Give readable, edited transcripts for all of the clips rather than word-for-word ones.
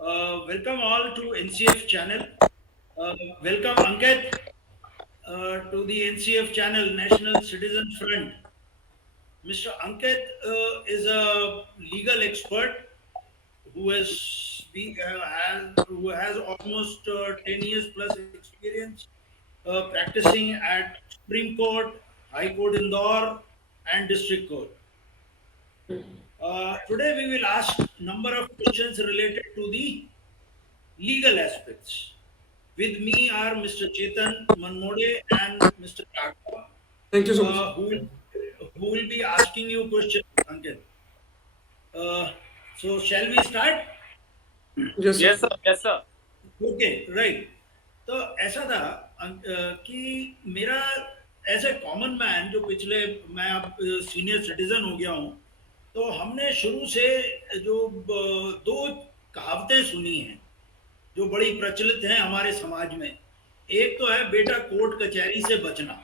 Welcome all to NCF channel. Welcome Ankit to the NCF channel, National Citizen Front. Mr. Ankit is a legal expert who has almost 10 years plus experience practicing at Supreme Court, High Court Indore, and District Court. Today we will ask number of questions related to the legal aspects. With me are Mr. Chetan Manmode and Mr. Raghav, Thank you so much. who will be asking you questions, Ankit. Uh, so shall we start? Yes, sir. Yes, sir. Yes, sir. Okay right. तो ऐसा था कि मेरा as a common man जो पिछले मैं अब senior citizen हो गया हूँ, तो हमने शुरू से जो दो कहावतें सुनी हैं जो बड़ी प्रचलित हैं हमारे समाज में। एक तो है बेटा कोर्ट कचहरी से बचना,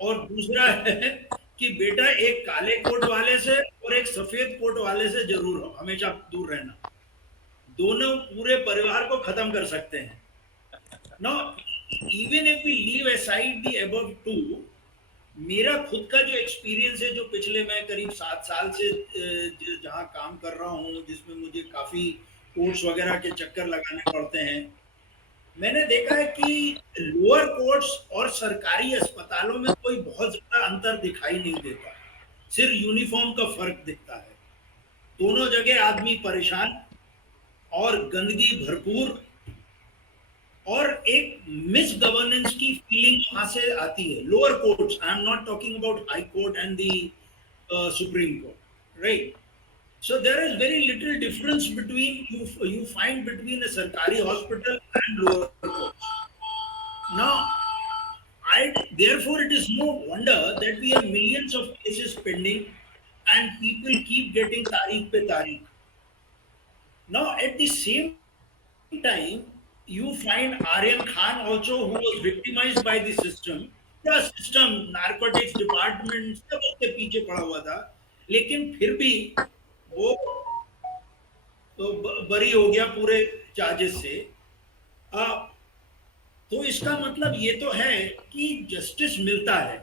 और दूसरा है कि बेटा एक काले कोट वाले से और एक सफेद कोट वाले से जरूर हमेशा दूर रहना। दोनों पूरे परिवार को खत्म कर सकते हैं। Now even if we leave aside the above two, मेरा खुद का जो एक्सपीरियंस है, जो पिछले मैं करीब 7 साल से जहाँ काम कर रहा हूँ, जिसमें मुझे काफी कोर्ट्स वगैरह के चक्कर लगाने पड़ते हैं, मैंने देखा है कि लोअर कोर्ट्स और सरकारी अस्पतालों में कोई बहुत ज्यादा अंतर दिखाई नहीं देता, सिर्फ यूनिफॉर्म का फर्क दिखता है। दोनों जगह आदमी परेशान और गंदगी भरपूर और एक मिस गवर्नेंस की फीलिंग वहां से आती है। Lower courts, I am not talking about high court and the supreme court, right? So there is very little difference between you find between a sarkari hospital and lower courts. Now, therefore it is no wonder that we have millions of cases pending and people keep getting tarikh pe tarikh. Now, at the same time, you find Aryan Khan also, who was victimized by the system. The system, narcotics department, सब उसके पीछे पड़ा हुआ था, लेकिन फिर भी वो तो बरी हो गया पूरे चार्जेस से। तो इसका मतलब ये तो है कि जस्टिस मिलता है।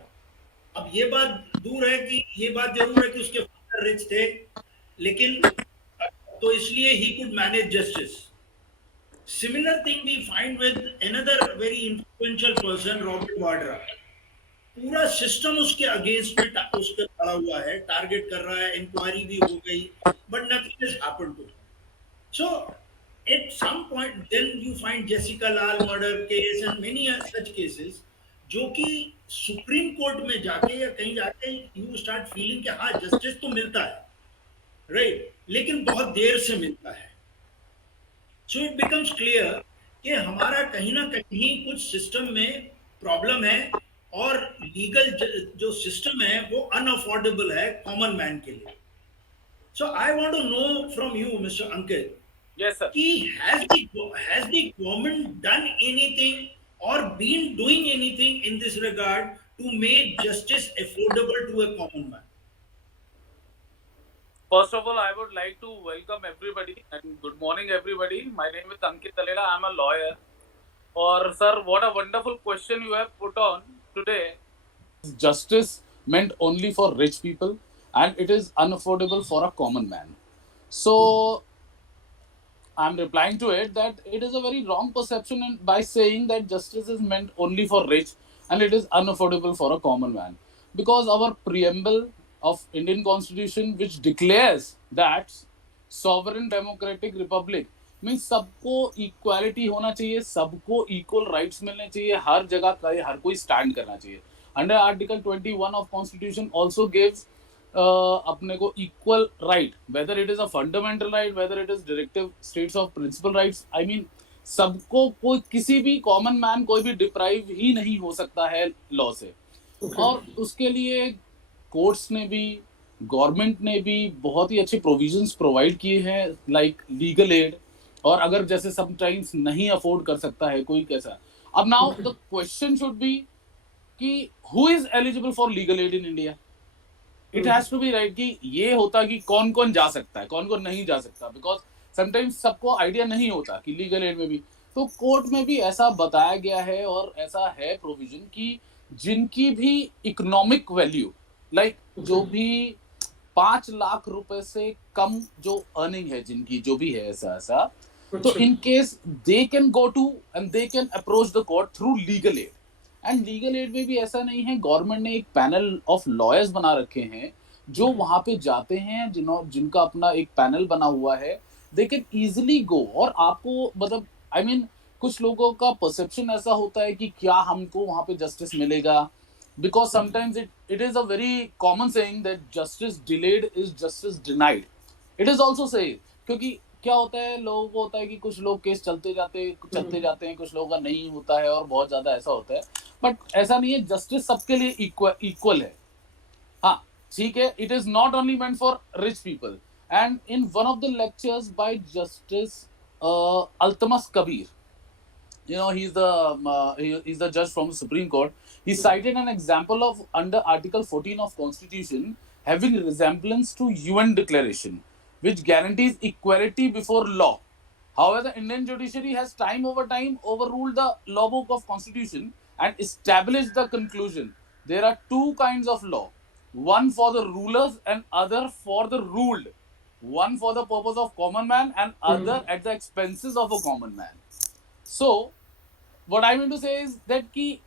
अब ये बात दूर है कि ये बात जरूर है कि उसके फादर रिच थे, लेकिन तो इसलिए ही could manage justice. Similar thing we find with another very influential person, Robert Vadra. पूरा सिस्टम उसके अगेंस्ट में उसके खड़ा हुआ है, टारगेट कर रहा है, इंक्वायरी भी हो गई, but nothing has happened to. So, at some point, then you find Jessica Lal murder case and many such cases, जो कि सुप्रीम कोर्ट में जाके या कहीं जाके you start feeling कि हाँ जस्टिस तो मिलता है, right? लेकिन बहुत देर से मिलता है। So it becomes clear कि हमारा कहीं ना कहीं कुछ सिस्टम में प्रॉब्लम है, और लीगल जो सिस्टम है वो अनअफोर्डेबल है कॉमन मैन के लिए। So I want to know from you, Mr. Ankit, Yes, sir. has the government done anything or been doing anything in this regard to make justice affordable to a common man? First of all, I would like to welcome everybody and good morning, everybody. My name is Ankit Talela. I'm a lawyer. Or, sir, what a wonderful question you have put on today. Justice meant only for rich people and it is unaffordable for a common man. So, I'm replying to it that it is a very wrong perception and by saying that justice is meant only for rich and it is unaffordable for a common man. Because our preamble of Indian Constitution, which declares that sovereign democratic republic means सबको equality होना चाहिए, सबको equal rights मिलने चाहिए, हर जगह का हर कोई stand करना चाहिए। Under article 21 of constitution also gives अपने को equal right, whether it is a fundamental right, whether it is directive states of principle rights. I mean सबको कोई किसी भी कॉमन मैन कोई भी डिप्राइव ही नहीं हो सकता है लॉ से। और उसके लिए कोर्ट्स ने भी, गवर्नमेंट ने भी बहुत ही अच्छे प्रोविजंस प्रोवाइड किए हैं, लाइक लीगल एड। और अगर जैसे समटाइम्स नहीं अफोर्ड कर सकता है कोई कैसा, अब now the question should be कि who is eligible for legal aid in India. It has to be right कि ये होता कि कौन कौन जा सकता है, कौन कौन नहीं जा सकता। बिकॉज समटाइम्स सबको आइडिया नहीं होता कि लीगल एड में भी, तो कोर्ट में भी ऐसा बताया गया है और ऐसा है प्रोविजन कि जिनकी भी इकोनॉमिक वैल्यू लाइक जो भी 5 लाख रुपए से कम जो अर्निंग है जिनकी जो भी है ऐसा तो in case they can go to and they can approach the court through legal aid. And legal aid में भी ऐसा नहीं है, गवर्नमेंट ने एक पैनल ऑफ लॉयर्स बना रखे हैं जो वहां पे जाते हैं, जिनका अपना एक पैनल बना हुआ है, दे कैन इजिली गो। और आपको मतलब आई मीन कुछ लोगों का परसेप्शन ऐसा होता है कि क्या हमको वहां पे जस्टिस मिलेगा, because sometimes it is a very common saying that justice delayed is justice denied. It is also say क्योंकि क्या होता है, लोगों को होता है कि कुछ लोग केस चलते जाते हैं, कुछ लोगों का नहीं होता है और बहुत ज्यादा ऐसा होता है, बट ऐसा नहीं है, जस्टिस सबके लिए इक्वल है। हाँ ठीक है, it is not only meant for rich people. And in one of the lectures bye justice Altamas Kabir, you know, he's the judge from the Supreme Court, he cited an example of under Article 14 of Constitution having resemblance to UN declaration which guarantees equality before law. However, the Indian judiciary has time over time overruled the law book of Constitution and established the conclusion there are two kinds of law, one for the rulers and other for the ruled, one for the purpose of common man and other at the expenses of a common man. So what I mean to say is that कि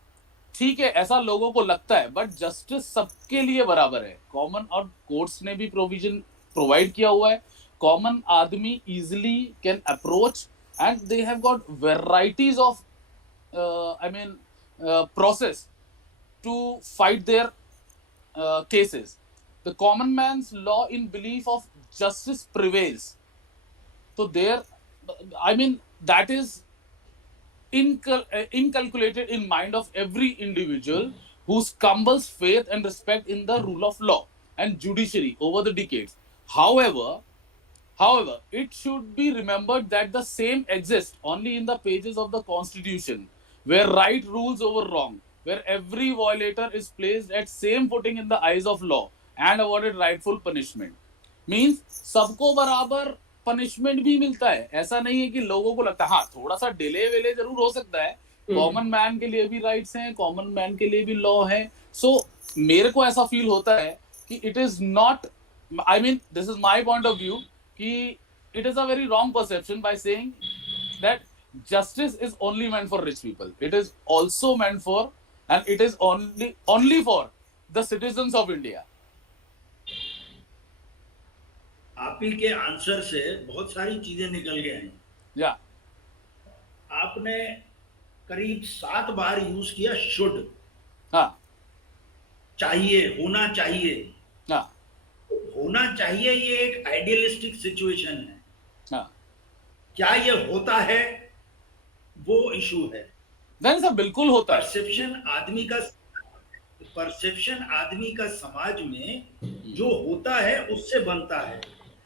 ठीक है ऐसा लोगों को लगता है, but justice सबके लिए बराबर है। कॉमन और कोर्ट्स ने भी प्रोविजन प्रोवाइड किया हुआ है, कॉमन आदमी easily can approach and they have got varieties of I mean process to fight their cases. The common man's law in belief of justice prevails. So there, I mean, that is inculcated in mind of every individual who stumbles faith and respect in the rule of law and judiciary over the decades. However, it should be remembered that the same exists only in the pages of the Constitution, where right rules over wrong, where every violator is placed at same footing in the eyes of law and awarded rightful punishment. Means सबको बराबर punishment भी मिलता है। ऐसा नहीं है कि लोगों को लगता है हाँ थोड़ा सा डिले वेले जरूर हो सकता है, कॉमन मैन के लिए भी राइट्स हैं, कॉमन मैन के लिए भी लॉ है। सो मेरे को ऐसा फील होता है कि it is not, I mean this is my point of view, कि it is a very wrong perception by saying that justice is only meant for rich people. It is also meant for, and it is only for the citizens of India. आप ही के answer से बहुत सारी चीजें निकल गए हैं। या आपने करीब 7 बार यूज किया शुड, हाँ चाहिए, होना चाहिए। हाँ होना चाहिए ये एक आइडियलिस्टिक सिचुएशन है। हाँ, क्या ये होता है वो इशू है। नहीं सर बिल्कुल होता है। परसेप्शन आदमी का समाज में जो होता है उससे बनता है,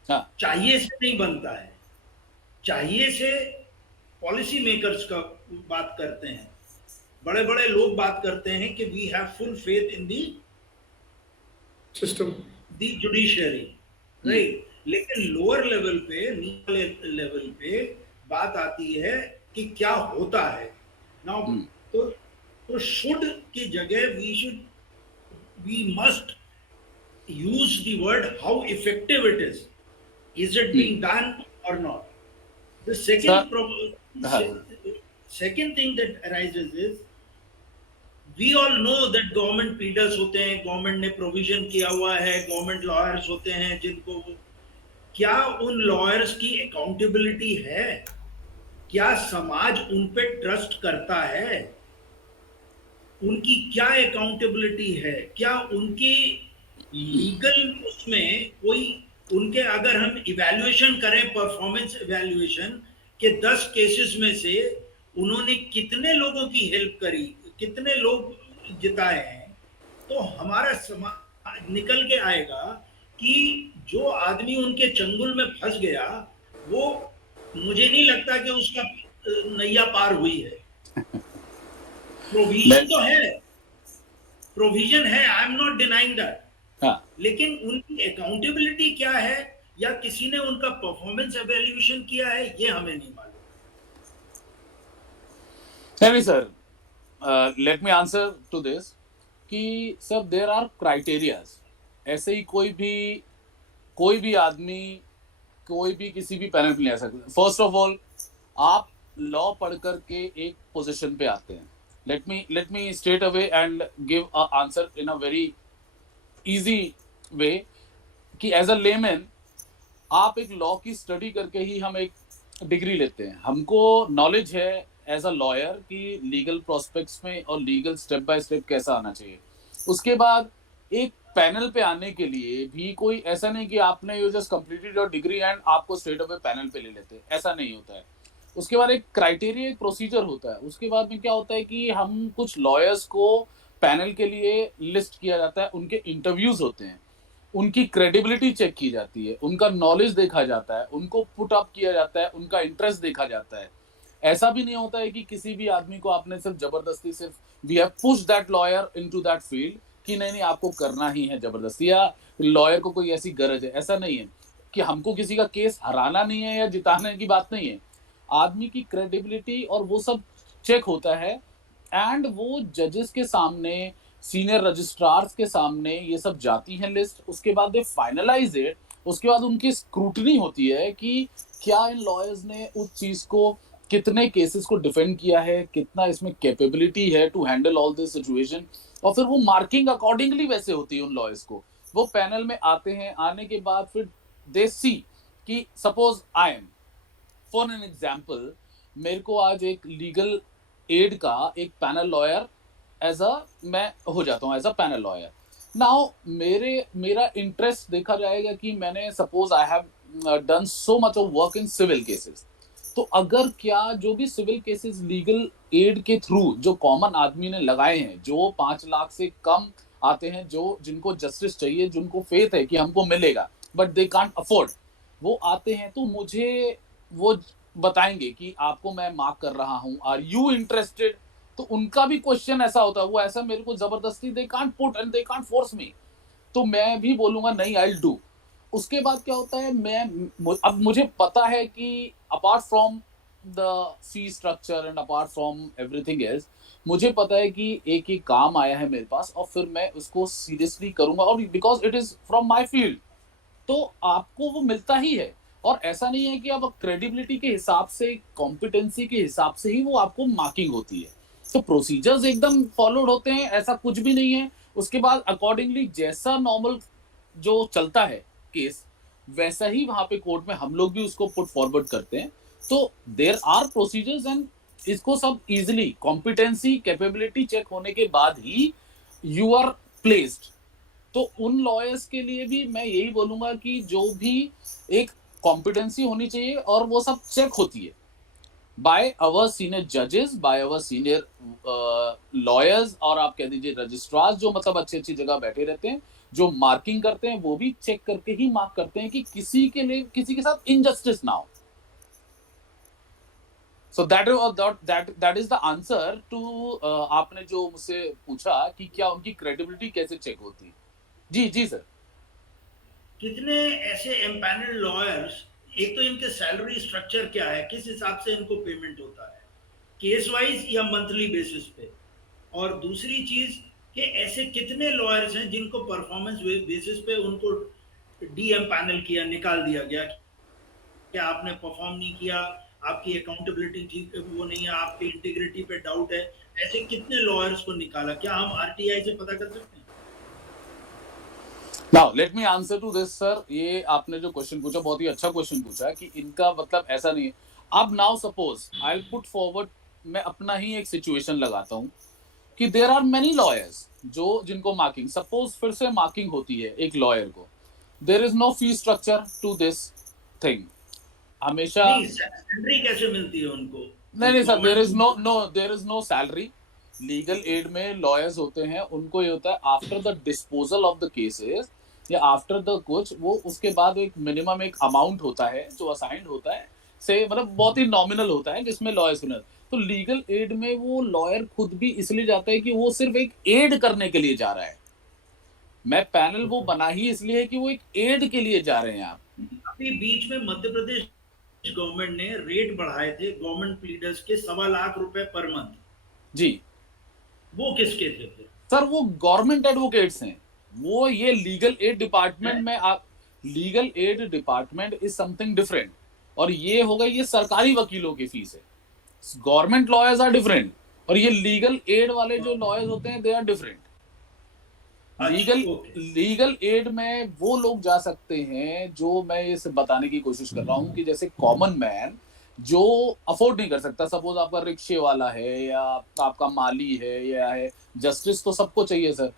हाँ चाहिए से नहीं बनता है। चाहिए से पॉलिसी मेकर्स का बात करते हैं, बड़े बड़े लोग बात करते हैं कि we have full faith in the system, the judiciary, right. लेकिन लोअर लेवल पे, नीचे लेवल पे बात आती है कि क्या होता है। नाउ तो शुड की जगह we must use the word how effective it is. Is it being done or not? The second thing that arises is we all know that government pleaders होते हैं, government ने provision किया हुआ है, government lawyers होते हैं जिनको, क्या उन lawyers की accountability है? क्या समाज उन पे ट्रस्ट करता है? उनकी क्या अकाउंटेबिलिटी है? क्या उनकी लीगल उसमें कोई, उनके अगर हम इवैल्यूएशन करें, परफॉर्मेंस इवैल्यूएशन के 10 केसेस में से उन्होंने कितने लोगों की हेल्प करी, कितने लोग जिताए हैं, तो हमारा समाज निकल के आएगा कि जो आदमी उनके चंगुल में फंस गया वो, मुझे नहीं लगता कि उसका नैया पार हुई है। प्रोविजन तो है, प्रोविजन है, I am not denying that, लेकिन उनकी अकाउंटेबिलिटी क्या है या किसी ने उनका परफॉर्मेंस एवेल्यूएशन किया है, ये हमें नहीं मालूम। नहीं sir, let me answer to this कि सर देर आर क्राइटेरियाज। ऐसे ही कोई भी आदमी कोई भी किसी भी पैनल पे ले आ सकता। फर्स्ट ऑफ ऑल, आप लॉ पढ़ करके एक पोजीशन पे आते हैं। Let me straight away and give a answer in a very easy way कि एज अ लेमैन आप एक लॉ की स्टडी करके ही हम एक डिग्री लेते हैं। हमको नॉलेज है एज अ लॉयर कि लीगल प्रोस्पेक्ट्स में और लीगल स्टेप बाय स्टेप कैसा आना चाहिए। उसके बाद एक पैनल पे आने के लिए भी कोई ऐसा नहीं कि आपने you just completed your degree and आपको स्ट्रेट अवे पैनल पे ले लेते हैं, ऐसा नहीं होता है। उसके बाद एक क्राइटेरिया, एक प्रोसीजर होता है। उसके बाद में क्या होता है कि हम कुछ लॉयर्स को पैनल के लिए लिस्ट किया जाता है, उनके इंटरव्यूज होते हैं, उनकी क्रेडिबिलिटी चेक की जाती है, उनका नॉलेज देखा जाता है, उनको पुट अप किया जाता है, उनका इंटरेस्ट देखा जाता है। ऐसा भी नहीं होता है कि किसी भी आदमी को आपने सिर्फ जबरदस्ती सिर्फ we have push that lawyer into that field कि नहीं आपको करना ही है जबरदस्ती, या लॉयर को कोई ऐसी गरज है, ऐसा नहीं है। कि हमको किसी का केस हराना नहीं है या जिताने की बात नहीं है। आदमी की क्रेडिबिलिटी और वो सब चेक होता है एंड वो जजेस के सामने, सीनियर रजिस्ट्रार्स के सामने ये सब जाती है लिस्ट। उसके बाद दे फाइनलाइज इट। उसके बाद उनकी स्क्रूटनी होती है कि क्या इन लॉयर्स ने उस चीज को, कितने केसेस को डिफेंड किया है, कितना इसमें कैपेबिलिटी है to handle all this situation. और फिर वो मार्किंग अकॉर्डिंगली वैसे होती है उन लॉयर्स को। वो पैनल में आते हैं, आने के बाद फिर दे सी कि suppose I am for an example, मेरे को आज एक लीगल एड का एक पैनल लॉयर मैं हो जाता हूँ as a panel lawyer. Now मेरा इंटरेस्ट देखा जाएगा कि मैंने suppose I have done so much of work in civil cases. तो अगर क्या जो भी सिविल केसेस लीगल एड के थ्रू जो कॉमन आदमी ने लगाए हैं, जो 5 लाख से कम आते हैं, जो जिनको जस्टिस चाहिए, जिनको फेथ है कि हमको मिलेगा बट दे कांट अफोर्ड, वो आते हैं तो मुझे वो बताएंगे कि आपको मैं मार्क कर रहा हूं, आर यू इंटरेस्टेड। तो उनका भी क्वेश्चन ऐसा होता है, वो ऐसा मेरे को जबरदस्ती they can't put and they can't force me, तो मैं भी बोलूंगा नहीं आई विल डू। उसके बाद क्या होता है, अब मुझे पता है कि apart from the fee structure and apart from everything else, मुझे पता है कि एक ही काम आया है मेरे पास और फिर मैं उसको सीरियसली करूंगा, और because it is from my field, तो आपको वो मिलता ही है। और ऐसा नहीं है कि अब क्रेडिबिलिटी के हिसाब से, कॉम्पिटेंसी के हिसाब से ही वो आपको मार्किंग होती है। तो प्रोसीजर्स एकदम फॉलोड होते हैं, ऐसा कुछ भी नहीं है। उसके बाद अकॉर्डिंगली जैसा नॉर्मल जो चलता है केस, वैसा ही वहां पे कोर्ट में हम लोग भी उसको पुट फॉरवर्ड करते हैं। तो देयर आर प्रोसीजर्स एंड इसको सब इजिली कॉम्पिटेंसी कैपेबिलिटी चेक होने के बाद ही यू आर प्लेस्ड। तो उन लॉयर्स के लिए भी मैं यही बोलूंगा कि जो भी एक कॉम्पिटेंसी होनी चाहिए और वो सब चेक होती है बाय अवर सीनियर जजेस, बाय अवर सीनियर लॉयर्स, और आप कह दीजिए रजिस्ट्रार्स, जो मतलब अच्छी जगह बैठे रहते हैं, जो मार्किंग करते हैं, वो भी चेक करके ही मार्क करते हैं कि किसी के साथ इनजस्टिस ना हो। So that is the answer to आपने जो मुझसे पूछा कि क्या उनकी क्रेडिबिलिटी कैसे चेक होती है। जी सर। कितने ऐसे एम्पैनल लॉयर्स, एक तो इनके सैलरी स्ट्रक्चर क्या है, किस हिसाब से इनको पेमेंट होता है, केस वाइज या मंथली बेसिस पे, और दूसरी चीज कि ऐसे कितने लॉयर्स हैं जिनको परफॉर्मेंस बेसिस पे उनको डी एम्पैनल किया, निकाल दिया गया कि आपने परफॉर्म नहीं किया, आपकी अकाउंटेबिलिटी ठीक वो नहीं है, आपकी इंटीग्रिटी पे डाउट है, ऐसे कितने लॉयर्स को निकाला? क्या हम आरटीआई से पता कर सकते हैं? Now let me answer to this sir. ये आपने जो क्वेश्चन पूछा बहुत ही अच्छा क्वेश्चन पूछा कि इनका मतलब ऐसा नहीं है। अब now suppose I will put forward, मैं अपना ही एक सिचुएशन लगाता हूँ कि देयर आर मेनी लॉयर्स जिनको मार्किंग, सपोज फिर से मार्किंग होती है एक लॉयर को, there is no fee structure to this thing. हमेशा सैलरी कैसे मिलती है उनको? नहीं sir, there is no salary. Legal aid में लॉयर्स होते हैं, उनको ये होता है after the disposal of the cases या आफ्टर द कुछ, वो उसके बाद एक मिनिमम एक अमाउंट होता है जो असाइंड होता है, से मतलब बहुत ही नॉमिनल होता है जिसमें लॉयर्स मिलते। तो लीगल एड में वो लॉयर खुद भी इसलिए जाता है कि वो सिर्फ एक एड करने के लिए जा रहा है। मैं पैनल वो बना ही इसलिए है कि वो एक एड के लिए जा रहे हैं आप। अभी बीच में मध्य प्रदेश गवर्नमेंट ने रेट बढ़ाए थे गवर्नमेंट प्लीडर्स के 1.25 लाख रुपए पर मंथ, जी वो किसके थे फिर? सर, वो गवर्नमेंट एडवोकेट्स हैं। वो ये लीगल एड डिपार्टमेंट हैं? में आप, legal aid department is something different, और ये होगा, ये सरकारी वकीलों की फीस है। गवर्नमेंट लॉयर्स आर डिफरेंट, और ये लीगल एड वाले जो लॉयर्स होते हैं दे आर डिफरेंट। लीगल अच्छा, ओके। लीगल एड में वो लोग जा सकते हैं, जो मैं ये बताने की कोशिश कर रहा हूँ कि जैसे कॉमन मैन जो अफोर्ड नहीं कर सकता, सपोज आपका रिक्शे वाला है या आपका माली है या है, जस्टिस तो सबको चाहिए सर।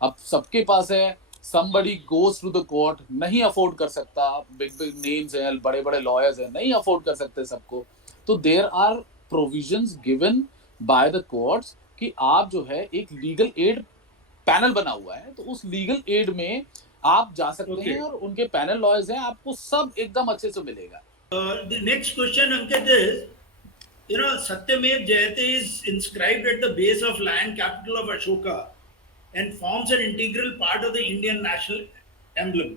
अब सबके पास है, somebody goes to the court, नहीं अफोर्ड कर सकता, बिग बिग नेम्स हैं, बड़े बड़े लॉयर्स हैं, नहीं अफोर्ड कर सकते सबको, तो there are provisions given by the courts कि आप जो है एक लीगल एड पैनल बना हुआ है, तो उस लीगल एड में आप जा सकते Okay. हैं, और उनके पैनल लॉयर्स हैं, आपको सब एकदम अच्छे से मिलेगा। The next question, Ankit, is, Satyamev Jayate is inscribed at the base of land capital of Ashoka and forms an integral part of the Indian national emblem.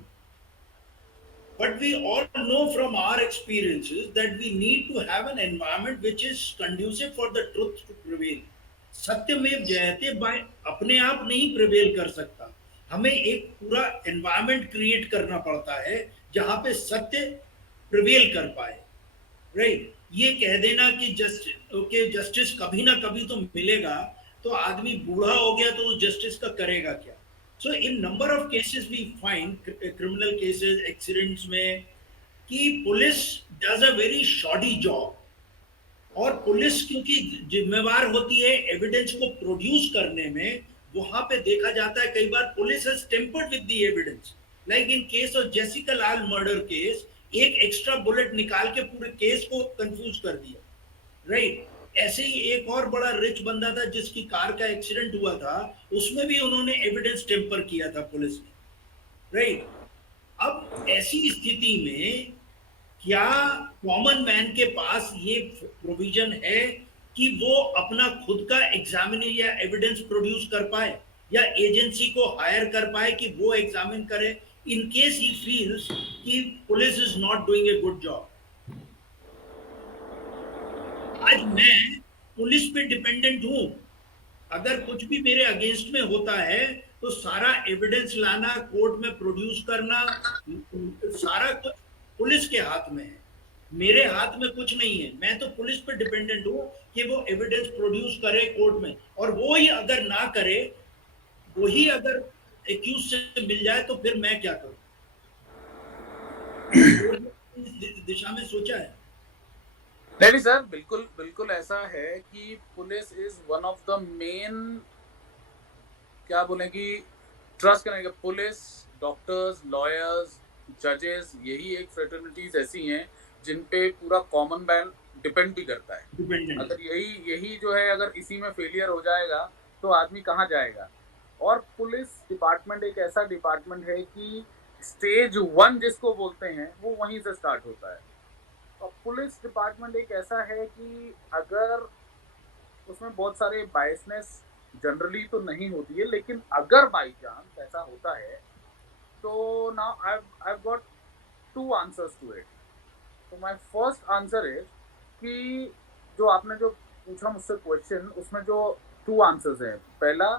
But we all know from our experiences that we need to have an environment which is conducive for the truth to prevail. सत्यमेव जयते bye अपने आप नहीं prevail कर सकता, हमें एक पूरा एनवायरनमेंट क्रिएट करना पड़ता है जहां पे सत्य प्रिवेल कर पाए, राइट? ये कह देना कि जस्टिस कभी ना कभी तो मिलेगा, तो आदमी बूढ़ा हो गया तो जस्टिस का करेगा क्या? So in number of cases we find, criminal cases, accidents में, कि police does a very shoddy job, और पुलिस क्योंकि जिम्मेवार होती है एविडेंस को प्रोड्यूस करने में, वहां पे देखा जाता है कई बार police has tampered with the evidence, like in case of Jessica Lal murder case, एक एक्स्ट्रा बुलेट निकाल के पूरे केस को कंफ्यूज कर दिया, राइट? ऐसे ही एक और बड़ा रिच बंदा था जिसकी कार का एक्सीडेंट हुआ था, उसमें भी उन्होंने एविडेंस टेम्पर किया था पुलिस ने, राइट? अब ऐसी स्थिति में क्या कॉमन मैन के पास ये प्रोविजन है कि वो अपना खुद का एग्जामिन या एविडेंस प्रोड्यूस कर पाए, या एजेंसी को हायर कर पाए कि वो एग्जामिन करे इन केस ही फील्स कि police is not doing a good job? आज मैं पुलिस पे डिपेंडेंट हूं, अगर कुछ भी मेरे अगेंस्ट में होता है तो सारा एविडेंस लाना, कोर्ट में प्रोड्यूस करना, सारा कुछ पुलिस के हाथ में है, मेरे हाथ में कुछ नहीं है। मैं तो पुलिस पे डिपेंडेंट हूँ कि वो एविडेंस प्रोड्यूस करे कोर्ट में, और वो ही अगर ना करे, वही अगर एक्यूज से मिल जाए तो फिर मैं क्या करूँ? इस दिशा में सोचा है? नहीं सर, बिल्कुल बिल्कुल ऐसा है कि police is one of the main, क्या बोले कि ट्रस्ट करने के, पुलिस, डॉक्टर्स, लॉयर्स, जजेस, यही एक फ्रेटर्निटीज ऐसी हैं जिन पे पूरा कॉमन मैन डिपेंड भी करता है। अगर यही जो है, अगर इसी में फेलियर हो जाएगा तो आदमी कहाँ जाएगा? और पुलिस डिपार्टमेंट एक ऐसा डिपार्टमेंट है कि स्टेज 1 जिसको बोलते हैं वो वहीं से स्टार्ट होता है। और पुलिस डिपार्टमेंट एक ऐसा है कि अगर उसमें बहुत सारे बायसनेस जनरली तो नहीं होती है, लेकिन अगर बाई चांस ऐसा होता है तो now I got 2 answers to it. तो माय फर्स्ट आंसर इज कि जो आपने जो पूछा मुझसे क्वेश्चन, उसमें जो 2 आंसर्स हैं। पहला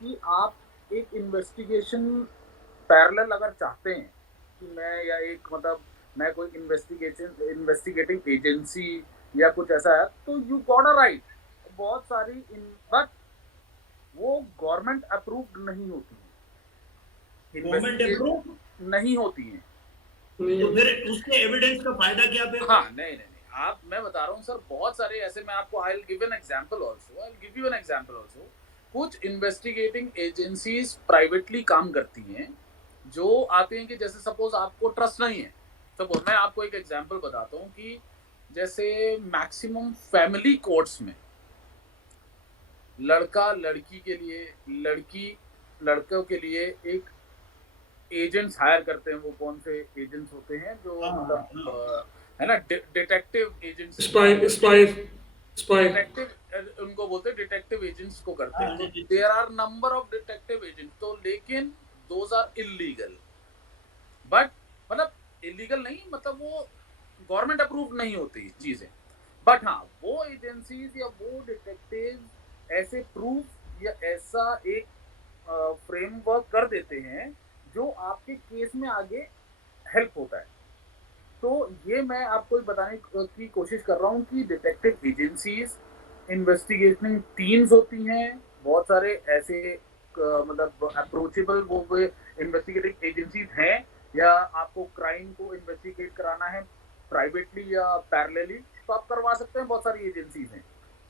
कि आप एक इन्वेस्टिगेशन पैरेलल अगर चाहते हैं कि मैं कोई इन्वेस्टिगेटिंग एजेंसी या कुछ ऐसा है, तो यू गॉट अ राइट। बहुत सारी बट वो गवर्नमेंट अप्रूव्ड नहीं होती है, गवर्नमेंट अप्रूव्ड नहीं होती है, तो फिर उसके एविडेंस का फायदा क्या फिर? हाँ, नहीं, मैं बता रहा हूँ सर, बहुत सारे ऐसे, मैं आपको I will give you an example also. कुछ इन्वेस्टिगेटिंग एजेंसीज प्राइवेटली काम करती हैं, जो आते हैं कि जैसे सपोज आपको ट्रस्ट नहीं है, सपोज मैं आपको एक एग्जांपल बताता हूँ कि जैसे मैक्सिमम फैमिली कोर्ट्स में लड़का लड़की के लिए, लड़की लड़कों के लिए एक एजेंट्स हायर करते हैं। वो कौन से एजेंट्स होते हैं? जो मतलब है ना, डिटेक्टिव एजेंट्स, डिटेक्टिव उनको बोलते हैं, डिटेक्टिव एजेंट्स को करते हैं। तो there are number of detective agents, तो लेकिन दोज आर इलीगल, बट मतलब इलीगल नहीं, मतलब वो गवर्नमेंट अप्रूव नहीं होती चीजें, बट हाँ वो एजेंसीज या वो डिटेक्टिव ऐसे प्रूफ या ऐसा एक फ्रेमवर्क कर देते हैं जो आपके केस में आगे हेल्प होता है। तो ये मैं आपको बताने की कोशिश कर रहा हूँ कि डिटेक्टिव एजेंसीज, इन्वेस्टिगेशनिंग टीम्स होती हैं, बहुत सारे ऐसे मतलब अप्रोचेबल वो इन्वेस्टिगेटिव एजेंसीज हैं, या आपको क्राइम को इन्वेस्टिगेट कराना है प्राइवेटली या पैरेलली तो आप करवा सकते हैं, बहुत सारी एजेंसीज हैं।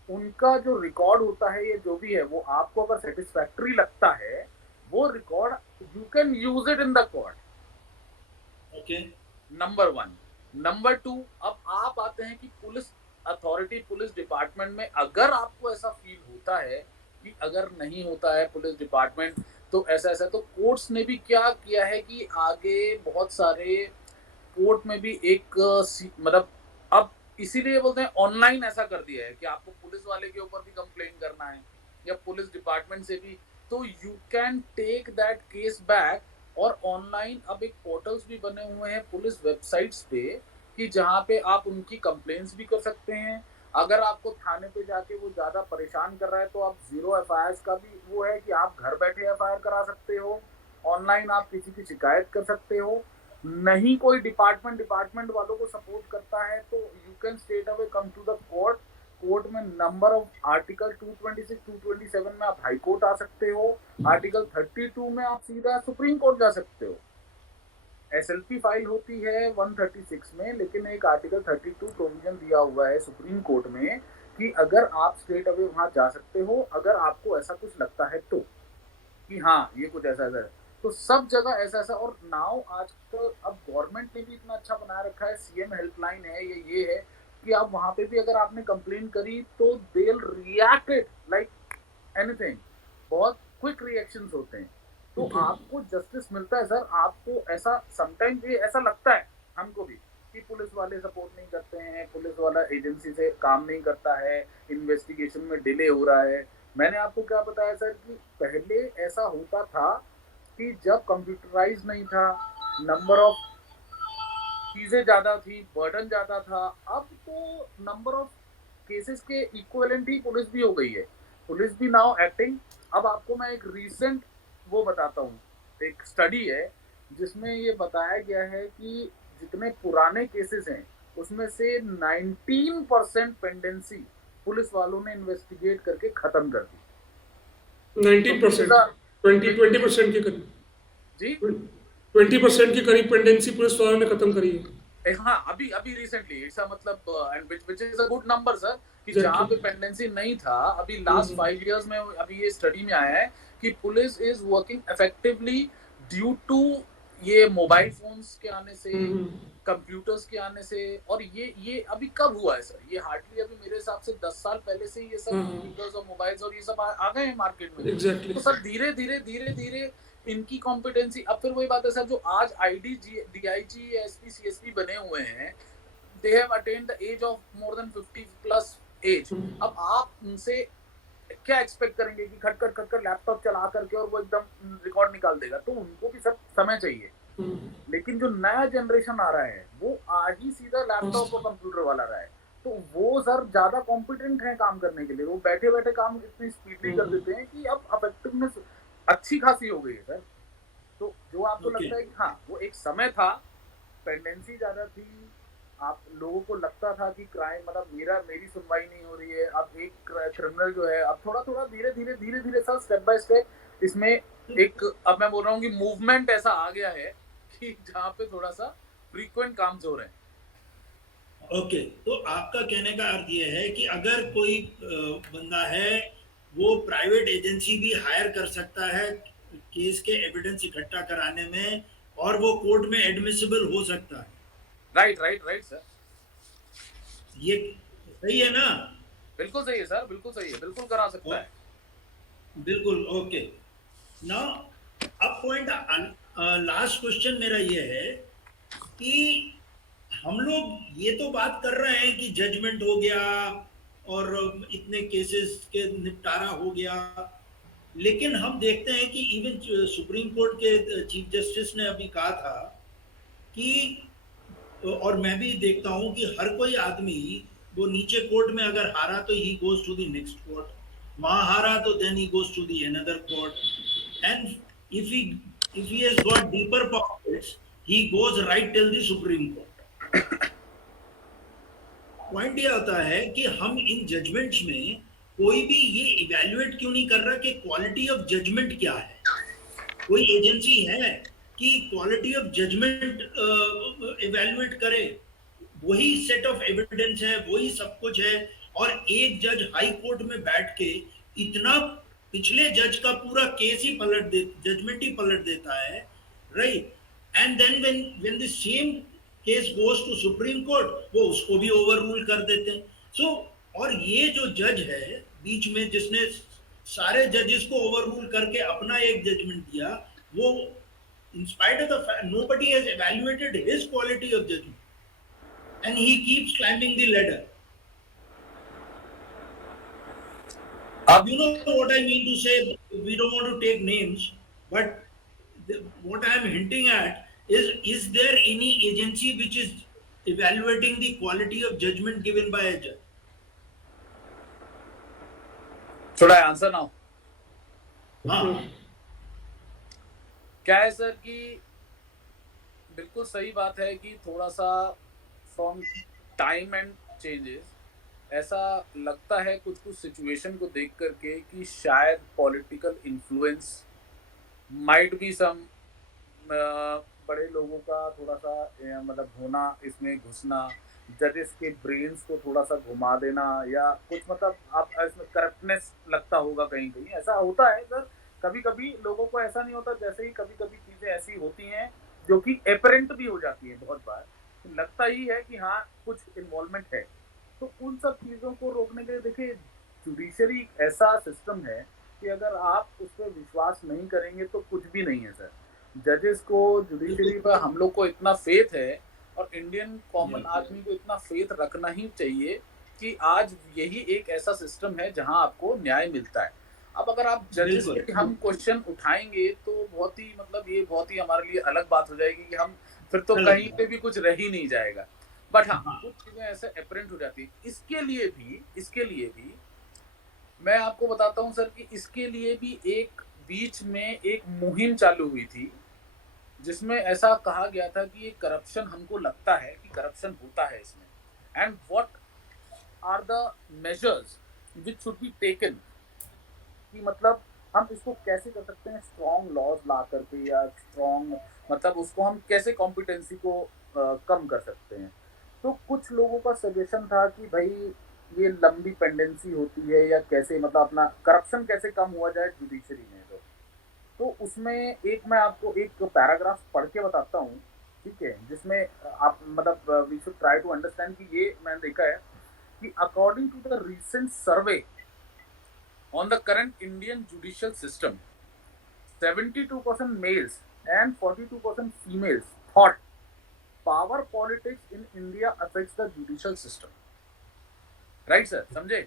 उनका जो रिकॉर्ड होता है या जो भी है वो आपको अगर सेटिस्फैक्टरी लगता है, वो record you can use it in the court. Okay, number 1। Number 2, अब आप आते हैं कि पुलिस अथॉरिटी, पुलिस डिपार्टमेंट में अगर आपको ऐसा फील होता है कि अगर नहीं होता है पुलिस डिपार्टमेंट तो ऐसा ऐसा, तो कोर्ट्स ने भी क्या किया है कि आगे बहुत सारे कोर्ट में भी एक मतलब अब इसीलिए बोलते हैं ऑनलाइन ऐसा कर दिया है कि आपको पुलिस वाले के ऊपर भी कंप्लेन करना है या पुलिस डिपार्टमेंट से भी, तो you can take that case back. और ऑनलाइन अब एक पोर्टल्स भी बने हुए हैं पुलिस वेबसाइट्स पे कि जहाँ पे आप उनकी कंप्लेंट्स भी कर सकते हैं। अगर आपको थाने पे जाके वो ज्यादा परेशान कर रहा है तो आप 0 FIR का भी वो है कि आप घर बैठे FIR करा सकते हो, ऑनलाइन आप किसी की शिकायत कर सकते हो। नहीं कोई डिपार्टमेंट वालों को सपोर्ट करता है तो you can straight away come to the court. Court में नंबर ऑफ आर्टिकल 226, 227 में आप हाई कोर्ट आ सकते हो, आर्टिकल 32 में आप सीधा सुप्रीम कोर्ट जा सकते हो। SLP फाइल होती है 136 में, लेकिन एक आर्टिकल 32 प्रोविजन दिया हुआ है सुप्रीम कोर्ट में कि अगर आप स्ट्रेट अवे वहां जा सकते हो अगर आपको ऐसा कुछ लगता है तो, कि हाँ ये कुछ ऐसा ऐसा है। तो सब जगह ऐसा ऐसा। और नाउ आजकल अब गवर्नमेंट ने भी इतना अच्छा बना रखा है, CM हेल्पलाइन है, ये है कि आप वहां पे भी अगर आपने कंप्लेन करी तो they will reacted like anything, बहुत क्विक रिएक्शंस होते हैं। तो आपको जस्टिस मिलता है सर। आपको ऐसा समटाइम्स ये ऐसा लगता है हमको भी कि पुलिस वाले सपोर्ट नहीं करते हैं, पुलिस वाला एजेंसी से काम नहीं करता है, इन्वेस्टिगेशन में डिले हो रहा है। मैंने आपको क्या बताया सर कि पहले ऐसा होता था कि जब कंप्यूटराइज नहीं था, नंबर ऑफ चीजें ज्यादा थी, बर्डन ज्यादा था। अब तो नंबर ऑफ केसेस के इक्विवेलेंट ही पुलिस भी हो गई है, पुलिस भी नाउ एक्टिंग। अब आपको मैं एक रीसेंट वो बताता हूँ, एक स्टडी है जिसमें ये बताया गया है कि जितने पुराने केसेस हैं उसमें से 19% पेंडेंसी पुलिस वालों ने इन्वेस्टिगेट करके खत्म कर दी। 19%, 20% के करीब जी 20% के करीब पेंडेंसी पुलिस वालों ने खत्म करी है। हाँ, अभी रिसेंटली ऐसा मतलब and which is a good number sir कि जहाँ पे पेंडेंसी नहीं था अभी लास्ट 5 इयर्स में अभी ये स्टडी में आया है कि police is working effectively due to ये मोबाइल फोन्स के आने से, कंप्यूटर्स के आने से। और ये अभी कब हुआ है सर? ये हार्डली अभी मेरे हिसाब से 10 साल पहले से ये सब कंप्यूटर्स और मोबाइल्स और ये सब आ गए हैं मार्केट में। Exactly. तो सर धीरे धीरे इनकी कॉम्पिटेंसी, अब फिर वही बात है सर, जो आज ID, DIG, SP, CSP बने हुए हैं, they have attained the age of more than 50+ age। अब आप उनसे क्या एक्सपेक्ट करेंगे कि खटखट लैपटॉप चला करके और वो एकदम रिकॉर्ड निकाल देगा? तो उनको भी सब समय चाहिए। लेकिन जो नया जनरेशन आ रहा है वो आज ही सीधा लैपटॉप और कंप्यूटर वाला रहा है, तो वो सर ज्यादा कॉम्पिटेंट है काम करने के लिए। वो बैठे बैठे काम इतनी स्पीडली कर देते हैं कि अब इफेक्टिवनेस अच्छी खासी हो गई है सर। तो जो आपको लगता है कि हाँ वो एक समय था, पेंडेंसी ज्यादा थी, आप लोगों को लगता था कि क्राइम मतलब मेरी सुनवाई नहीं हो रही है, अब एक क्रिमिनल जो है, अब थोड़ा धीरे धीरे सर स्टेप बाय स्टेप इसमें एक, अब मैं बोल रहा हूँ कि मूवमेंट ऐसा आ गया है कि जहाँ पे थोड़ा सा फ्रीक्वेंट काम हो रहे हैं। ओके, तो आपका कहने का अर्थ ये है कि अगर कोई बंदा है वो प्राइवेट एजेंसी भी हायर कर सकता है केस के एविडेंस इकट्ठा कराने में और वो कोर्ट में एडमिसिबल हो सकता है। राइट सर, ये सही है ना? बिल्कुल सही है सर, बिल्कुल सही है, बिल्कुल करा सकता है, बिल्कुल। ओके, नाउ अब पॉइंट लास्ट क्वेश्चन मेरा ये है कि हम लोग ये तो बात कर रहे हैं कि जजमेंट हो गया और इतने केसेस के निपटारा हो गया, लेकिन हम देखते हैं कि इवन सुप्रीम कोर्ट के चीफ जस्टिस ने अभी कहा था कि और मैं भी देखता हूँ कि हर कोई आदमी वो नीचे कोर्ट में अगर हारा तो he goes to the next court, वहां हारा तो then he goes to the another court, and if he if he has got deeper pockets, he goes right till the Supreme Court. Point ये आता है कि हम इन जजमेंट्स में कोई भी ये इवेल्युएट क्यों नहीं कर रहा कि क्वालिटी ऑफ जजमेंट क्या है। कोई एजेंसी है कि क्वालिटी ऑफ जजमेंट इवेल्युएट करे? वही सेट ऑफ एविडेंस है, वही सब कुछ है, और एक जज हाई कोर्ट में बैठ के इतना पिछले जज का पूरा केस ही जजमेंट ही पलट देता है, right? And then when the same case goes to supreme court, वो उसको भी ओवर रूल कर देते हैं। सो और ये जो जज है बीच में जिसने सारे जजेस को ओवर रूल करके अपना एक जजमेंट दिया, वो in spite of the fact nobody has evaluated his quality of judgment and he keeps climbing the ladder. You know what I mean to say? We don't want to take names, but what I am hinting at is there any agency which is evaluating the quality of judgment given by a judge? Should I answer now? हाँ, क्या है sir कि बिल्कुल सही बात है कि थोड़ा सा फ्रॉम टाइम एंड चेंजेस ऐसा लगता है कुछ कुछ सिचुएशन को देख करके कि शायद political influence might be some बड़े लोगों का थोड़ा सा मतलब होना, इसमें घुसना, जजेस के ब्रेन्स को थोड़ा सा घुमा देना, या कुछ मतलब आप इसमें करप्टनेस लगता होगा, कहीं कहीं ऐसा होता है सर। कभी कभी लोगों को ऐसा नहीं होता, जैसे ही कभी कभी चीजें ऐसी होती हैं जो कि एपरेंट भी हो जाती है, बहुत बार तो लगता ही है कि हाँ कुछ इन्वॉल्वमेंट है। तो उन सब चीजों को रोकने के लिए देखिए, जुडिशरी ऐसा सिस्टम है कि अगर आप उस पर विश्वास नहीं करेंगे तो कुछ भी नहीं है सर। जजेस को, जुडिशरी पर हम लोग को इतना फेथ है, और इंडियन कॉमन आदमी को इतना फेथ रखना ही चाहिए कि आज यही एक ऐसा सिस्टम है जहां आपको न्याय मिलता है। अब अगर आप जजेस के हम क्वेश्चन उठाएंगे तो बहुत ही मतलब ये बहुत ही हमारे लिए अलग बात हो जाएगी कि हम फिर तो कहीं पे भी कुछ रह ही नहीं जाएगा। बट हाँ, कुछ चीजें ऐसे अपरेंट हो जाती है। इसके लिए भी मैं आपको बताता हूँ सर कि इसके लिए भी एक बीच में एक मुहिम चालू हुई थी जिसमें ऐसा कहा गया था कि ये करप्शन, हमको लगता है कि करप्शन होता है इसमें, and what are the measures which should be taken, कि मतलब हम इसको कैसे कर सकते हैं स्ट्रॉन्ग लॉज ला करके, या स्ट्रॉन्ग मतलब उसको हम कैसे कॉम्पिटेंसी को कम कर सकते हैं। तो कुछ लोगों का सजेशन था कि भाई ये लंबी पेंडेंसी होती है, या कैसे मतलब अपना करप्शन कैसे कम हुआ जाए जुडिशरी में। तो उसमें एक मैं आपको एक पैराग्राफ पढ़ के बताता हूँ, ठीक है, जिसमें आप मतलब we should try to understand कि ये मैंने देखा है कि according to the recent survey on the current Indian judicial system, 72% males and 42% females thought power politics in India affects the judicial system. Right sir, समझे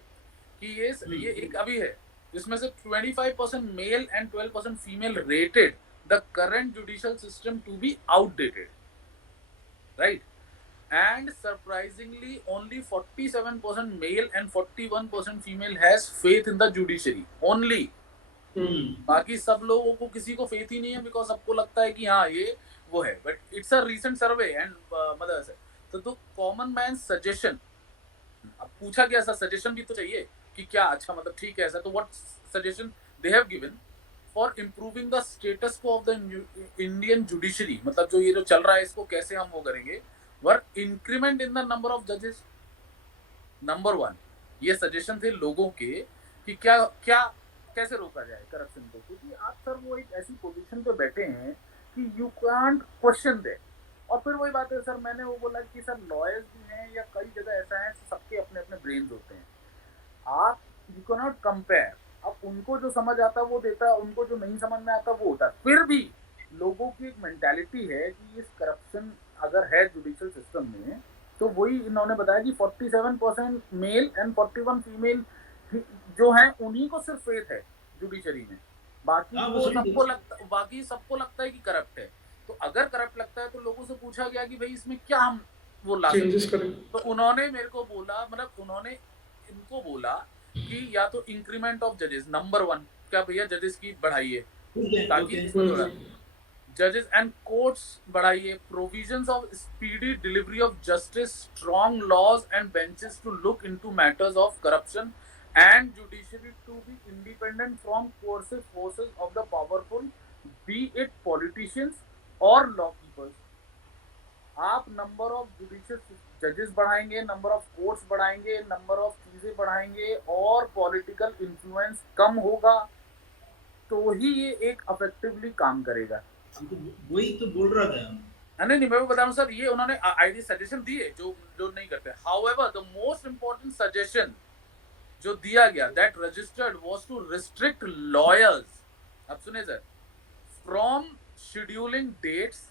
कि ये एक अभी है जिसमें से 25% male and 12% female rated the current judicial system to be outdated, right? And surprisingly only 47% male and 41% female has faith in the judiciary only. बाकी सब लोगों को किसी को फेथ ही नहीं है, बिकॉज सबको लगता है कि हाँ ये वो है। But it's a recent survey and mothers है। तो कॉमन मैन सजेशन, अब पूछा गया ऐसा सजेशन भी तो चाहिए कि क्या अच्छा मतलब ठीक है ऐसा, तो what suggestion they have given for improving the status को ऑफ द इंडियन जुडिशरी, मतलब जो ये जो चल रहा है इसको कैसे हम वो करेंगे, were increment in the number of जजेस। नंबर 1 ये सजेशन थे लोगों के कि क्या क्या कैसे रोका जाए करप्शन को, क्योंकि आप सर वो एक ऐसी पोजीशन पे बैठे हैं कि यू कांट क्वेश्चन दे। और फिर वही बात है सर, मैंने वो बोला कि सर लॉयर्स भी हैं या कई जगह ऐसा है, सबके अपने अपने ब्रेन्स होते हैं, आप यू कैन नॉट कंपेयर। अब उनको जो समझ आता है वो देता है, उनको जो नहीं समझ में आता वो होता है। फिर भी लोगों की एक मेंटालिटी है कि इस करप्शन अगर है जुडिशियल सिस्टम में, तो वही इन्होंने बताया कि 47% मेल एंड 41 फीमेल जो हैं उन्हीं को सिर्फ फेथ है जुडिशरी में, बाकी वो सबको लगता है कि करप्ट है। तो अगर करप्ट लगता है तो लोगों से पूछा गया कि भाई इसमें क्या हम वो ला चेंजेस सकते। करें। तो उन्होंने मेरे को बोला, मतलब उन्होंने इनको बोला कि या तो इंक्रीमेंट ऑफ जजेस, नंबर 1 क्या भैया जजेस की बढ़ाइए ठीक है, ताकि ओके। इसको थोड़ा जजेस एंड कोर्ट्स बढ़ाइए, provisions of speedy delivery of justice, strong laws and benches to look into matters of corruption and judiciary to be independent from coercive forces of the powerful, be it politicians और law keepers. आप number of judicial जजेस बढ़ाएंगे, number of courts बढ़ाएंगे, number of चीजें बढ़ाएंगे और political influence कम होगा, तो ही ये एक इफेक्टिवली काम करेगा। हम तो वही तो बोल रहा था। नहीं मैं बता रहा हूँ सर, ये उन्होंने आईडी सजेशन दिए जो जो नहीं करते। However the most important suggestion जो दिया गया that registered was to restrict lawyers, अब सुनिए sir, from scheduling dates,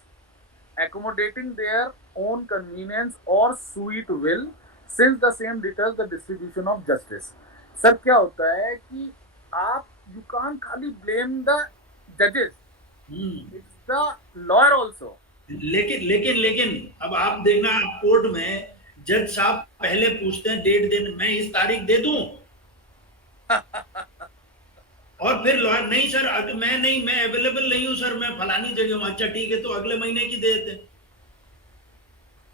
accommodating their own convenience or sweet will, since the same deters the distribution of justice। Sir क्या होता है कि आप you can't खाली blame the judges, it's the lawyer also। लेकिन अब आप देखना, आप कोर्ट में जज साहब पहले पूछते हैं डेट देने, मैं इस तारीख दे दूं और फिर लॉयर नहीं सर मैं अवेलेबल नहीं हूं सर, मैं फलानी जगह हूं। अच्छा ठीक है, तो अगले महीने की दे देते।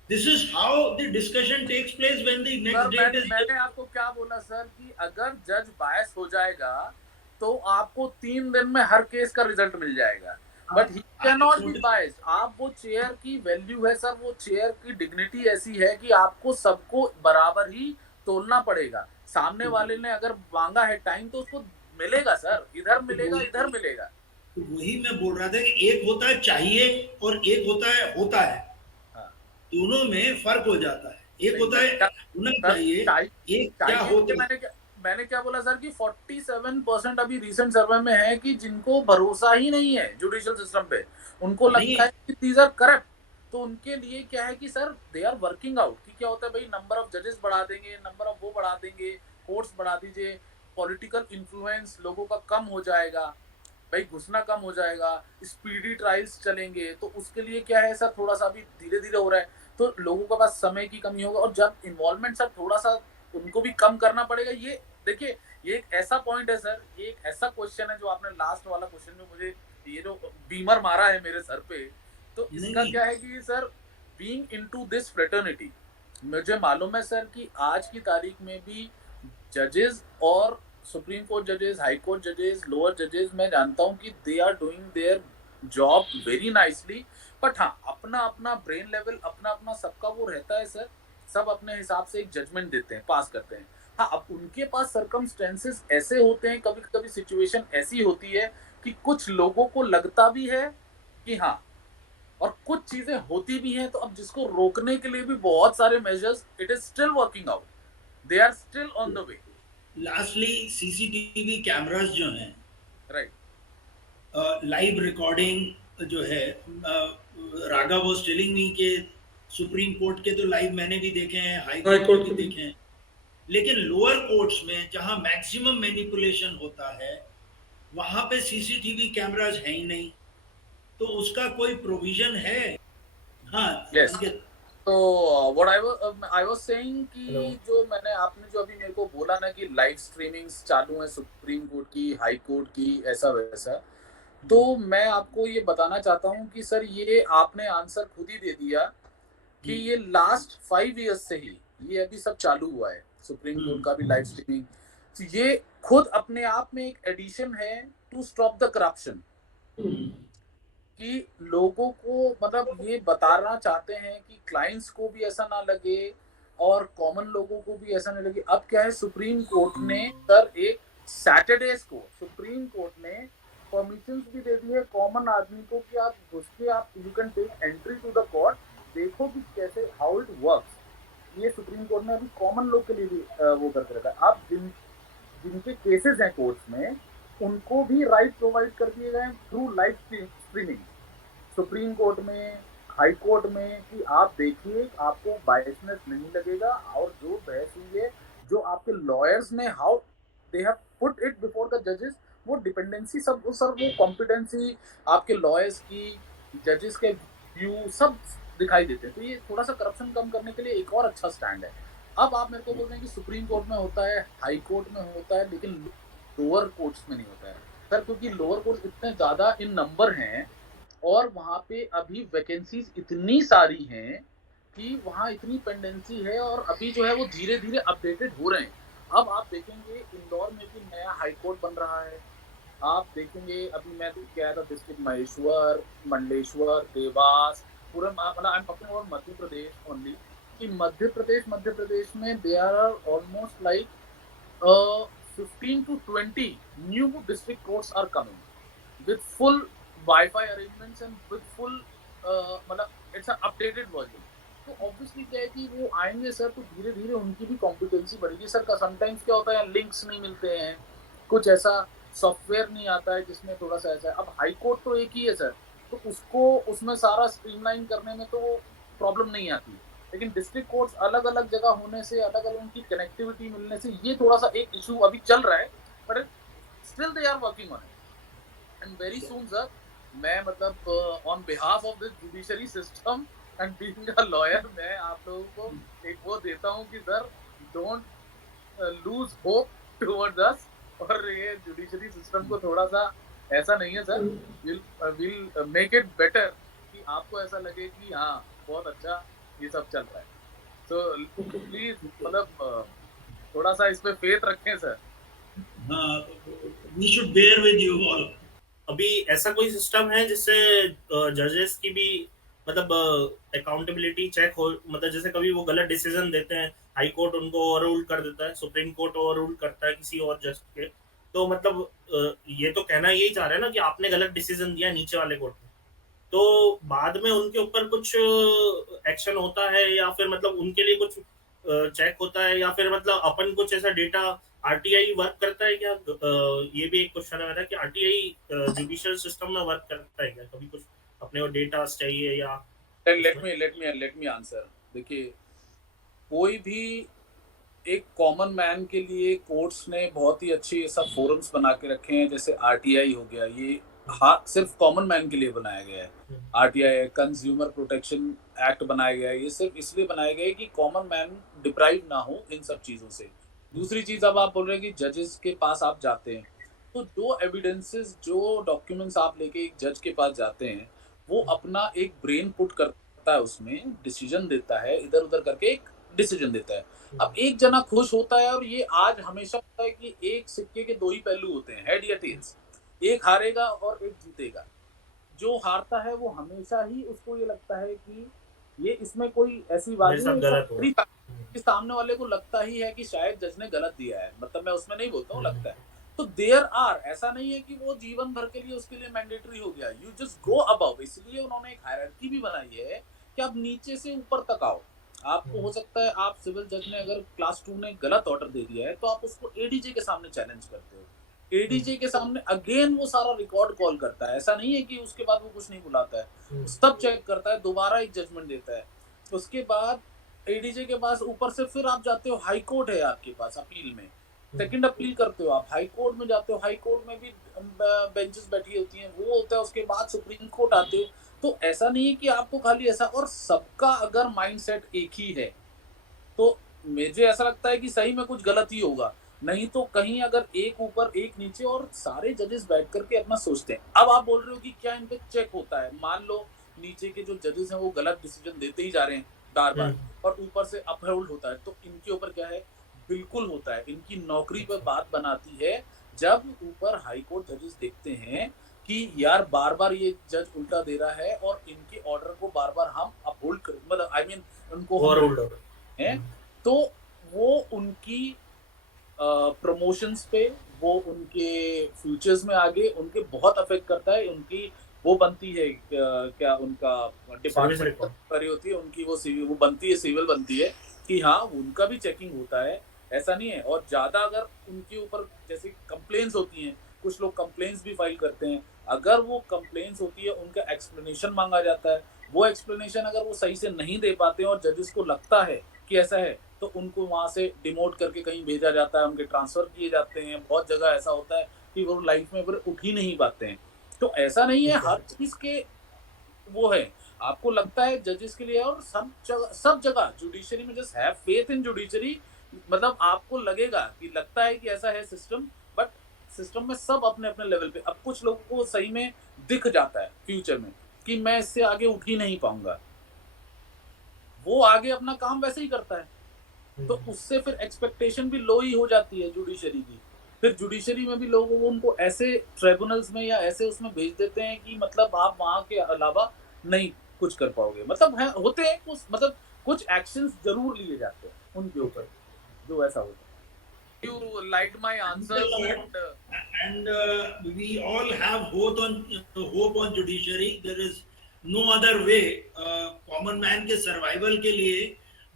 This is how the discussion takes place when the next date is. मैंने आपको क्या बोला सर कि अगर जज बायस हो जाएगा तो आपको 3 दिन में हर केस का रिजल्ट मिल जाएगा, but he can not be biased. आप वो चेयर की वैल्यू है सर, वो चेयर की डिग्निटी ऐसी है कि आपको सबको बराबर ही तोलना पड़ेगा। सामने वाले ने अगर मांगा है टाइम तो उसको मिलेगा सर, इधर मिलेगा इधर मिलेगा। तो वही मैं बोल रहा था कि एक होता है चाहिए और एक होता है। हाँ। दोनों में फर्क हो जाता है। एक होता है होना चाहिए, एक क्या होता है। मैंने क्या बोला सर कि 47% अभी रिसेंट सर्वे में है कि जिनको भरोसा ही नहीं है जुडिशियल सिस्टम पे, उनको लगता है कि दीज आर करप्ट। तो उनके लिए क्या है कि sir they are working out कि क्या होता है भाई, नंबर ऑफ जजेस बढ़ा देंगे, नंबर ऑफ वो बढ़ा देंगे, कोर्ट्स बढ़ा दीजिए, पॉलिटिकल इन्फ्लुएंस लोगों का कम हो जाएगा, भाई घुसना कम हो जाएगा, स्पीडी ट्रायल्स चलेंगे। तो उसके लिए क्या है सर, थोड़ा सा अभी धीरे धीरे हो रहा है, तो लोगों के पास समय की कमी होगा और जब इन्वॉल्वमेंट सर थोड़ा सा उनको भी कम करना पड़ेगा। ये देखिए, ये एक ऐसा पॉइंट है सर, ये एक ऐसा क्वेश्चन है जो आपने लास्ट वाला क्वेश्चन में मुझे ये जो बीमर मारा है मेरे सर पे, तो इसका क्या है कि sir being into this fraternity, मुझे मालूम है सर कि आज की तारीख में भी जजेस और सुप्रीम कोर्ट जजेस, हाई कोर्ट जजेस, लोअर जजेस, मैं जानता हूं कि they are doing their job very nicely, but हाँ अपना अपना ब्रेन लेवल, अपना अपना सबका वो रहता है सर, सब अपने हिसाब से एक जजमेंट देते हैं, पास करते हैं। हाँ, अब उनके पास सर्कमस्टेंसेस ऐसे होते हैं, कभी कभी सिचुएशन ऐसी होती है कि कुछ लोगों को लगता भी है कि हाँ, और कुछ चीजें होती भी हैं, तो अब जिसको रोकने के लिए भी बहुत सारे measures, it is still working out, they are still on the way. Lastly CCTV cameras जो हैं, राइट, लाइव रिकॉर्डिंग जो है, राघव वाज टेलिंग मी के सुप्रीम कोर्ट के तो लाइव मैंने भी देखे हैं, हाई कोर्ट के भी देखे हैं, लेकिन लोअर कोर्ट्स में जहां मैक्सिमम मैनिपुलेशन होता है वहां पे सीसीटीवी कैमरास है ही नहीं, तो उसका कोई प्रोविजन है? हाँ yes. तो व्हाट आई वाज सेइंग कि जो मैंने आपने जो अभी मेरे को बोला ना कि लाइव स्ट्रीमिंग्स चालू है सुप्रीम कोर्ट की, हाई कोर्ट की, ऐसा वैसा, तो मैं आपको ये बताना चाहता हूँ कि सर ये आपने आंसर खुद ही दे दिया कि ये लास्ट 5 इयर्स से ही ये अभी सब चालू हुआ है, सुप्रीम कोर्ट का भी लाइव स्ट्रीमिंग। तो ये खुद अपने आप में एक एडिशन है टू स्टॉप द करप्शन, कि लोगों को मतलब ये बताना चाहते हैं कि क्लाइंट्स को भी ऐसा ना लगे और कॉमन लोगों को भी ऐसा नहीं लगे। अब क्या है, सुप्रीम कोर्ट ने सर एक सैटरडेज को सुप्रीम कोर्ट ने परमिशन भी दे दी है कॉमन आदमी को कि आप घुस के आप you can take entry to the court, देखो कि कैसे हाउ इट वर्क्स। ये सुप्रीम कोर्ट ने अभी कॉमन लोग के लिए भी वो करके रखा है। अब जिनके केसेस हैं कोर्ट्स में, उनको भी राइट प्रोवाइड कर दिए गए through live streaming supreme court में, हाई कोर्ट में, कि आप देखिए आपको बायसनेस नहीं लगेगा। और जो बहस हुई है, जो आपके लॉयर्स ने how they have put it before the जजेस, वो डिपेंडेंसी सब सर, वो कॉम्पिटेंसी आपके लॉयर्स की, जजेस के व्यू सब दिखाई देते हैं। तो ये थोड़ा सा करप्शन कम करने के लिए एक और अच्छा स्टैंड है। अब आप मेरे को बोल रहे हैं कि सुप्रीम कोर्ट में होता है, हाई कोर्ट में होता है, लेकिन लोअर कोर्ट्स में नहीं होता है सर, क्योंकि लोअर कोर्ट इतने ज्यादा इन नंबर हैं और वहाँ पे अभी वैकेंसीज इतनी सारी हैं कि वहाँ इतनी पेंडेंसी है और अभी जो है वो धीरे धीरे अपडेटेड हो रहे हैं। अब आप देखेंगे इंदौर में भी नया हाई कोर्ट बन रहा है। आप देखेंगे अभी मैं देख के आया था डिस्ट्रिक्ट महेश्वर, मंडलेश्वर, देवास, पूरा मतलब I am talking about Madhya Pradesh only, कि मध्य प्रदेश में they are almost like 15 to 20 new district courts are coming with full Wi-Fi arrangements and with full मतलब it's an updated version। तो ऑब्वियसली क्या है कि वो आएंगे सर तो धीरे धीरे उनकी भी कॉम्पिटेंसी बढ़ेगी सर। का समटाइम्स क्या होता है लिंक्स नहीं मिलते हैं, कुछ ऐसा सॉफ्टवेयर नहीं आता है जिसमें थोड़ा सा ऐसा है। अब हाई कोर्ट तो एक ही है सर, तो उसको उसमें सारा स्ट्रीमलाइन करने में तो वो प्रॉब्लम नहीं आती, लेकिन डिस्ट्रिक्ट कोर्ट्स अलग अलग जगह होने से, अलग अलग उनकी कनेक्टिविटी मिलने से ये थोड़ा सा एक इशू अभी चल रहा है, but still they are working on it and very soon sir. मैं मतलब on behalf of this judiciary system and being a lawyer मैं आप लोगों को एक वो देता हूँ कि sir don't lose hope towards us, और ये जुडिशरी सिस्टम को थोड़ा सा ऐसा नहीं है sir, will make it better कि आपको ऐसा लगे कि हाँ बहुत अच्छा ये सब चल रहा है। तो प्लीज मतलब थोड़ा सा इस पे फेथ रखें सर। हाँ, we should bear with you all. अभी ऐसा कोई सिस्टम है जिससे जजेस की भी मतलब अकाउंटेबिलिटी चेक हो, मतलब जैसे कभी वो गलत डिसीजन देते हैं, हाई कोर्ट उनको ओवररूल कर देता है, सुप्रीम कोर्ट ओवररूल करता है किसी और जज के, तो मतलब ये तो कहना यही चाह रहे हैं ना कि आपने गलत डिसीजन दिया नीचे वाले कोर्ट में, तो बाद में उनके ऊपर कुछ एक्शन होता है या फिर मतलब उनके लिए कुछ चेक होता है, या फिर मतलब अपन कुछ ऐसा डेटा आरटीआई वर्क करता है क्या? ये भी एक क्वेश्चन है मेरा कि आरटीआई जुडिशियल सिस्टम में वर्क करता है क्या? कभी कुछ अपने को डेटा चाहिए या लेट मी आंसर। देखिए कोई भी एक कॉमन मैन के लिए कोर्ट्स ने बहुत ही अच्छे ऐसा फोरम्स बना के रखे हैं, जैसे आरटीआई हो गया, ये हाँ सिर्फ कॉमन मैन के लिए बनाया गया है। आरटीआई कंज्यूमर प्रोटेक्शन एक्ट बनाया गया है, ये सिर्फ इसलिए बनाया गया है कि कॉमन मैन डिप्राइव ना हो इन सब चीजों से। दूसरी चीज, अब आप बोल रहे हैं कि जजेस के पास आप जाते हैं, तो जो एविडेंसेस जो डॉक्यूमेंट्स आप लेके एक जज के पास जाते हैं, वो अपना एक ब्रेन पुट करता है, उसमें डिसीजन देता है, इधर उधर करके एक डिसीजन देता है। अब एक जना खुश होता है, और ये आज हमेशा होता है कि एक सिक्के के दो ही पहलू होते हैं, हेड या टेल्स, एक हारेगा और एक जीतेगा। जो हारता है वो हमेशा ही उसको ये लगता है कि ये इसमें कोई ऐसी बात नहीं है कि सामने वाले को लगता ही है कि शायद जज ने गलत दिया है, मतलब मैं उसमें नहीं बोलता हूँ, लगता है। तो देयर आर, ऐसा नहीं है कि वो जीवन भर के लिए उसके लिए मैंडेटरी हो गया, यू जस्ट गो अबव। इसलिए उन्होंने एक हायरार्की भी बनाई है कि आप नीचे से ऊपर तक आओ। आपको हो सकता है आप सिविल जज ने अगर क्लास 2 ने गलत ऑर्डर दे दिया है, तो आप उसको एडीजे के सामने चैलेंज करते हो, एडीजे के सामने अगेन वो सारा रिकॉर्ड कॉल करता है। ऐसा नहीं है कि उसके बाद वो कुछ नहीं बुलाता है, सब चेक करता है, दोबारा एक जजमेंट देता है। उसके बाद एडीजे के पास ऊपर से फिर आप जाते हो, हाई कोर्ट है आपके पास, अपील में सेकंड अपील करते हो, आप हाई कोर्ट में जाते हो, हाई कोर्ट में भी बेंचेस बैठी होती हैं, वो होता है। उसके बाद सुप्रीम कोर्ट आते हो। तो ऐसा नहीं है कि आपको खाली ऐसा, और सबका अगर माइंडसेट एक ही है तो मुझे ऐसा लगता है कि सही में कुछ गलत ही होगा। नहीं तो कहीं अगर एक ऊपर एक नीचे और सारे जजेस बैठ करके अपना सोचते हैं। अब आप बोल रहे हो कि क्या इन पे चेक होता है? मान लो नीचे के जो जजेस हैं वो गलत डिसीजन देते ही जा रहे हैं बार बार, और ऊपर से अपहोल्ड होता है, तो इनके ऊपर क्या है? बिल्कुल होता है। इनकी नौकरी पर बात बनाती है जब ऊपर हाई कोर्ट जजेस देखते हैं कि यार बार बार ये जज उल्टा दे रहा है और इनके ऑर्डर को बार बार हम अपहोल्ड कर, मतलब आई मीन उनको है, तो वो उनकी प्रमोशंस पे, वो उनके फ्यूचर्स में आगे उनके बहुत अफेक्ट करता है। उनकी वो बनती है क्या उनका डिपार्टमेंट करी होती है उनकी, वो बनती है, सिविल बनती है कि हाँ उनका भी चेकिंग होता है, ऐसा नहीं है। और ज्यादा अगर उनके ऊपर जैसे कंप्लेंट्स होती हैं, कुछ लोग कंप्लेंट्स भी फाइल करते हैं, अगर वो कंप्लेंट्स होती है उनका एक्सप्लेनेशन मांगा जाता है, वो एक्सप्लेनेशन अगर वो सही से नहीं दे पाते हैं और जजेस को लगता है कि ऐसा है, तो उनको वहां से डिमोट करके कहीं भेजा जाता है, उनके ट्रांसफर किए जाते हैं। बहुत जगह ऐसा होता है कि वो लाइफ में फिर उठ ही नहीं पाते हैं। तो ऐसा नहीं है हर चीज के वो है। आपको लगता है जजेस के लिए, और सब जगह जुडिशरी में just have faith in judiciary, मतलब आपको लगेगा कि लगता है कि ऐसा है सिस्टम, बट सिस्टम में सब अपने अपने लेवल पे। अब कुछ लोगों को सही में दिख जाता है फ्यूचर में कि मैं इससे आगे उठ ही नहीं पाऊंगा, वो आगे अपना काम वैसे ही करता है, तो उससे फिर एक्सपेक्टेशन भी लो ही हो जाती है जुडिशरी की। फिर जुडिशरी में भी लोगों को उनको ऐसे ट्राइब्यूनल्स में या ऐसे उसमें भेज देते हैं कि मतलब आप वहां के अलावा नहीं कुछ कर पाओगे, मतलब है होते हैं कुछ, मतलब कुछ एक्शंस जरूर लिए जाते हैं उनके ऊपर, जो ऐसा होता है। You like my answer and we all have hope on judiciary. There is no other way. Common man के survival के लिए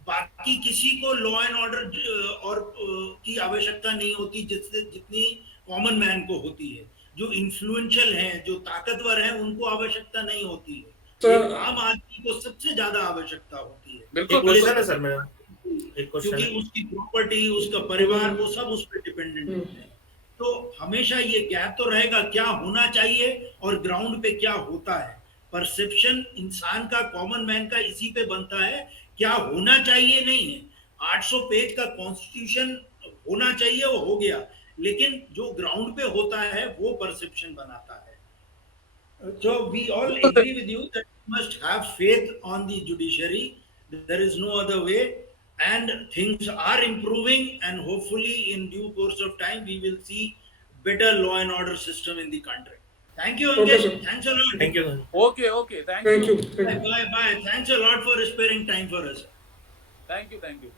बाकी किसी को law and order और की आवश्यकता नहीं होती जिससे जितनी कॉमन मैन को होती है। जो इन्फ्लुएंशियल हैं, जो ताकतवर हैं, उनको आवश्यकता नहीं होती है। सर, आम आदमी को सबसे ज्यादा आवश्यकता होती है। बिल्कुल एक क्वेश्चन है सर मेरा, एक क्योंकि क्वेश्चन है। उसकी प्रॉपर्टी, उसका परिवार, वो सब उस पर डिपेंडेंट होते हैं। तो हमेशा ये गैप तो रहेगा, क्या होना चाहिए और ग्राउंड पे क्या होता है। परसेप्शन इंसान का, कॉमन मैन का इसी पे बनता है, क्या होना चाहिए नहीं है। 800 पेज का कॉन्स्टिट्यूशन होना चाहिए, वो हो गया, लेकिन जो ग्राउंड पे होता है वो परसेप्शन बनाता है। So we all agree with you that we must have faith on the judiciary. There is no other way, and things are improving, and hopefully in due course of time we will see better law and order system in the country. Thank you, Okay, Ankit. sir. Thanks a lot. Thank you sir. Okay thank thank you you. Bye. Thanks a lot for sparing time for us. Thank you